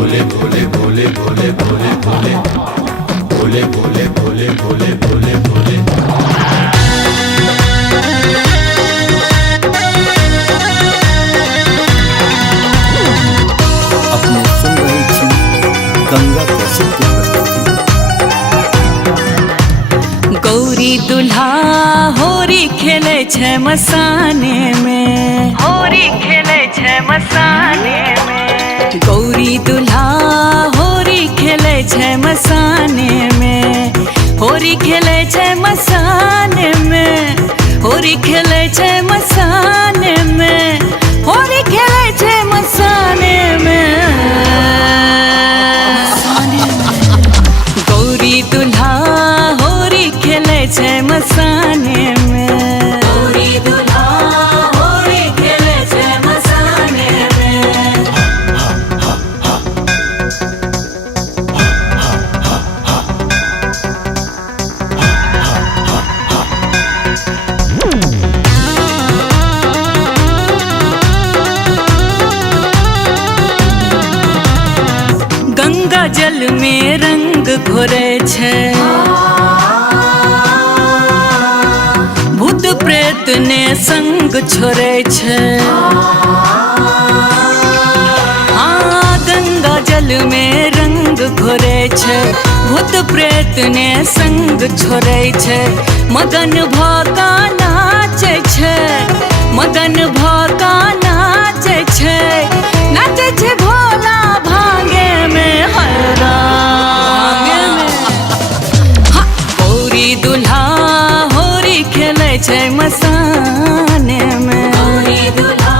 भोले भोले भोले भोले भोले भोले भोले भोले भोले भोले भोले भोले। अपने सुन रही थी गंगा कैसेट की प्रस्तुति। गौरी दुल्हा होरी खेले छे मसाने में, होरी खेले छे मसाने में। गौरी दुल्हा होरी खेले छे मसाने में, होरी खेले छे मसाने में, होरी खेले छे मसाने में, होरी खेले छे मसाने में। गौरी दुल्हा होरी खेले छे मसाने में, गौरी दुल्हा होरी खेले छे मसाने में। गंगा जल में रंग घोरे छे, भूत प्रेत ने संग छोड़े छे। हाँ, गंगा जल में रंग घोरे छे, भूत प्रेत ने संग छोड़े छे। मगन भका नाचे छे, मगन भका नाचे छे, नाचे छे भोला भांगे में हरा भांगे में। हाँ, गौरी दुल्हा होरी खेले छे मसाने में, गौरी दुल्हा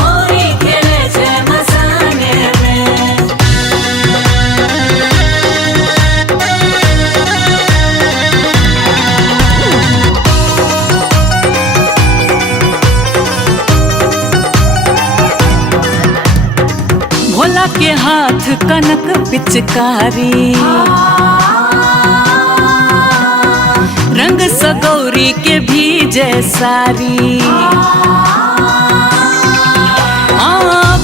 होरी खेले छे मसाने में। भोला के हाथ कनक पिचकारी, रंग सगौरी के भीजे सारी।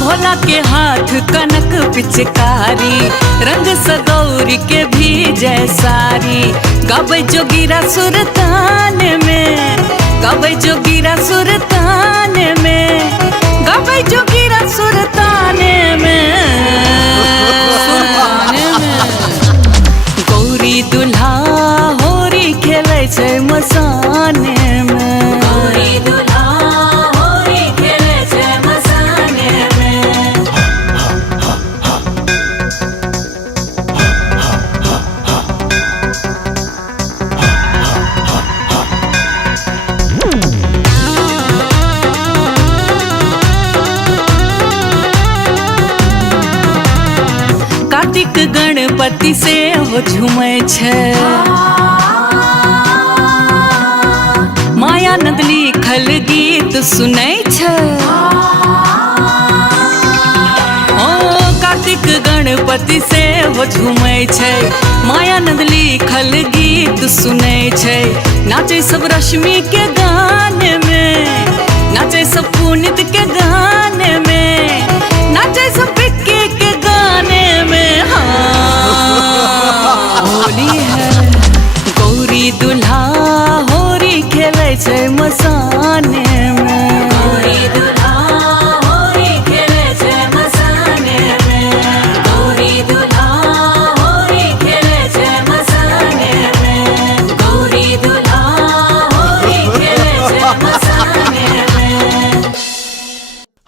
भोला के हाथ कनक पिचकारी, रंग सगौरी के भीजे सारी। गावे जोगिरा सुरतान में, गावे जोगिरा सुरतान में, गावे जोगिरा सुरतान में। गौरी दुल्हा होरी खेले छे मसाने में, गौरी दुल्हा होरी खेले छे मसाने में। कार्तिक गणपति से हो झूमे छे, माया नद लिखल गीत सुनै छे। ओ कार्तिक गणपति से हो झूमे छे, माया नद लिखल गीत सुनै छे। नाचे सब रश्मि के गाने में, नाचे सब पुनीत के गाने में, नाचे सब विक्की के गाने में। हाँ, होली है। गौरी दुल्हा होरी खेले छे मसाने में, गौरी दुल्हा होरी खेले छे मसाने में, गौरी दुल्हा होरी खेले छे मसाने में, गौरी दुल्हा होरी खेले छे मसाने में।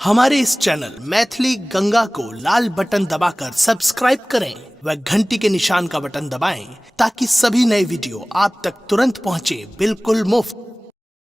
हमारे इस चैनल मैथिली गंगा को लाल बटन दबाकर सब्सक्राइब करें व घंटी के निशान का बटन दबाएं ताकि सभी नए वीडियो आप तक तुरंत पहुंचे बिल्कुल मुफ्त।